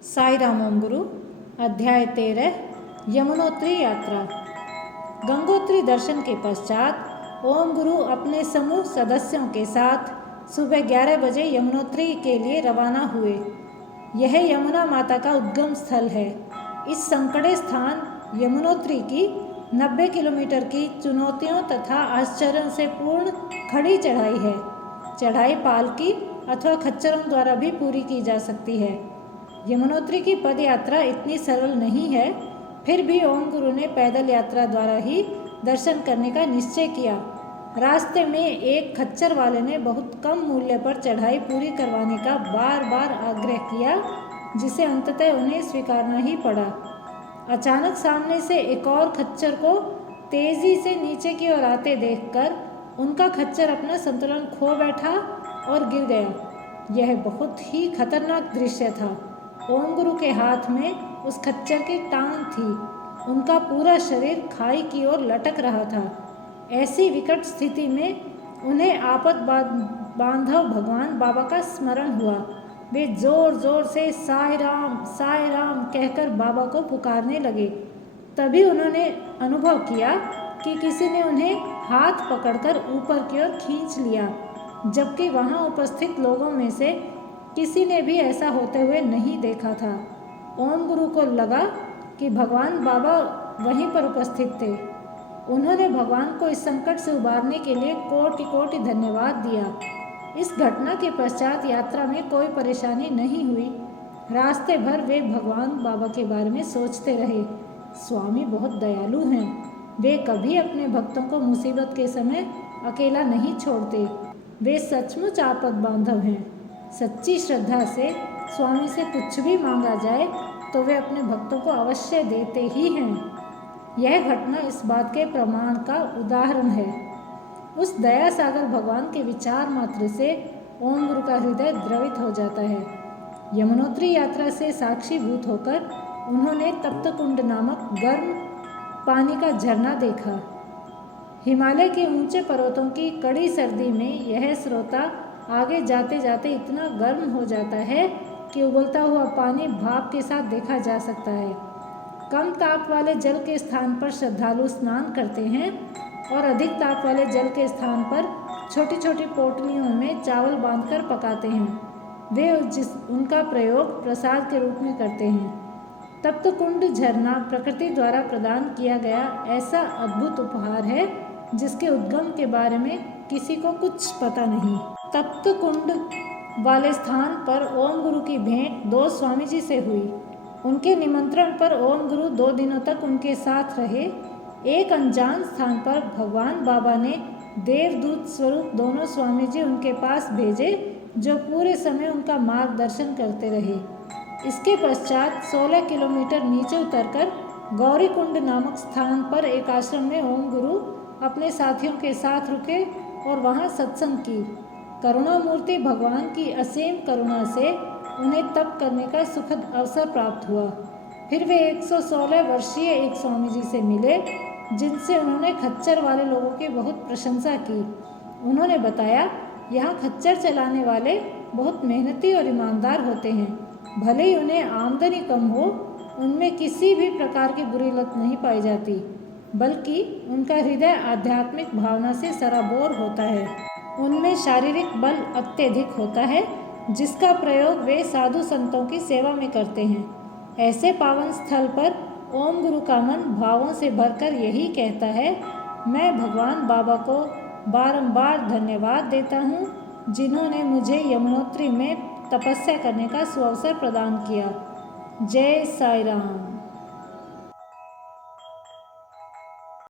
साई राम ओम गुरु। अध्याय 13 यमुनोत्री यात्रा। गंगोत्री दर्शन के पश्चात ओम गुरु अपने समूह सदस्यों के साथ सुबह 11 बजे यमुनोत्री के लिए रवाना हुए। यह यमुना माता का उद्गम स्थल है। इस संकटे स्थान यमुनोत्री की 90 किलोमीटर की चुनौतियों तथा आश्चर्यों से पूर्ण खड़ी चढ़ाई है। चढ़ाई पालकी अथवा खच्चरों द्वारा भी पूरी की जा सकती है। यमुनोत्री की पद यात्रा इतनी सरल नहीं है, फिर भी ओम गुरु ने पैदल यात्रा द्वारा ही दर्शन करने का निश्चय किया। रास्ते में एक खच्चर वाले ने बहुत कम मूल्य पर चढ़ाई पूरी करवाने का बार बार आग्रह किया, जिसे अंततः उन्हें स्वीकारना ही पड़ा। अचानक सामने से एक और खच्चर को तेजी से नीचे की ओर आते देखकर उनका खच्चर अपना संतुलन खो बैठा और गिर गया। यह बहुत ही खतरनाक दृश्य था। ओम गुरु के हाथ में उस खच्चर की टांग थी। उनका पूरा शरीर खाई की ओर लटक रहा था। ऐसी विकट स्थिति में उन्हें आपद बांधव भगवान बाबा का स्मरण हुआ। वे जोर जोर से साई राम कहकर बाबा को पुकारने लगे। तभी उन्होंने अनुभव किया कि किसी ने उन्हें हाथ पकड़कर ऊपर की ओर खींच लिया, जबकि वहां उपस्थित लोगों में से किसी ने भी ऐसा होते हुए नहीं देखा था। ओम गुरु को लगा कि भगवान बाबा वहीं पर उपस्थित थे। उन्होंने भगवान को इस संकट से उबारने के लिए कोटि कोटि धन्यवाद दिया। इस घटना के पश्चात यात्रा में कोई परेशानी नहीं हुई। रास्ते भर वे भगवान बाबा के बारे में सोचते रहे। स्वामी बहुत दयालु हैं। वे कभी अपने भक्तों को मुसीबत के समय अकेला नहीं छोड़ते। वे सचमुच आपद बांधव हैं। सच्ची श्रद्धा से स्वामी से कुछ भी मांगा जाए तो वे अपने भक्तों को अवश्य देते ही हैं। यह घटना इस बात के प्रमाण का उदाहरण है। उस दया सागर भगवान के विचार मात्र से ओम गुरु का हृदय द्रवित हो जाता है। यमुनोत्री यात्रा से साक्षीभूत होकर उन्होंने तप्त कुंड नामक गर्म पानी का झरना देखा। हिमालय के ऊंचे पर्वतों की कड़ी सर्दी में यह स्रोता आगे जाते जाते इतना गर्म हो जाता है कि उबलता हुआ पानी भाप के साथ देखा जा सकता है। कम ताप वाले जल के स्थान पर श्रद्धालु स्नान करते हैं और अधिक ताप वाले जल के स्थान पर छोटी छोटी पोटलियों में चावल बांधकर पकाते हैं। वे उनका प्रयोग प्रसाद के रूप में करते हैं। तप्त कुंड झरना प्रकृति द्वारा प्रदान किया गया ऐसा अद्भुत उपहार है, जिसके उद्गम के बारे में किसी को कुछ पता नहीं। तप्त कुंड वाले स्थान पर ओम गुरु की भेंट दो स्वामी जी से हुई। उनके निमंत्रण पर ओम गुरु 2 दिनों तक उनके साथ रहे। एक अनजान स्थान पर भगवान बाबा ने देवदूत स्वरूप दोनों स्वामी जी उनके पास भेजे, जो पूरे समय उनका मार्गदर्शन करते रहे। इसके पश्चात 16 किलोमीटर नीचे उतरकर गौरी कुंड नामक स्थान पर एक आश्रम में ओम गुरु अपने साथियों के साथ रुके और वहाँ सत्संग की। करुणामूर्ति भगवान की असीम करुणा से उन्हें तप करने का सुखद अवसर प्राप्त हुआ। फिर वे 116 वर्षीय एक स्वामी जी से मिले, जिनसे उन्होंने खच्चर वाले लोगों की बहुत प्रशंसा की। उन्होंने बताया, यहाँ खच्चर चलाने वाले बहुत मेहनती और ईमानदार होते हैं। भले ही उन्हें आमदनी कम हो, उनमें किसी भी प्रकार की बुरी लत नहीं पाई जाती, बल्कि उनका हृदय आध्यात्मिक भावना से सराबोर होता है। उनमें शारीरिक बल अत्यधिक होता है, जिसका प्रयोग वे साधु संतों की सेवा में करते हैं। ऐसे पावन स्थल पर ओम गुरु का मन भावों से भरकर यही कहता है, मैं भगवान बाबा को बारंबार धन्यवाद देता हूँ, जिन्होंने मुझे यमुनोत्री में तपस्या करने का सुअवसर प्रदान किया। जय साई राम।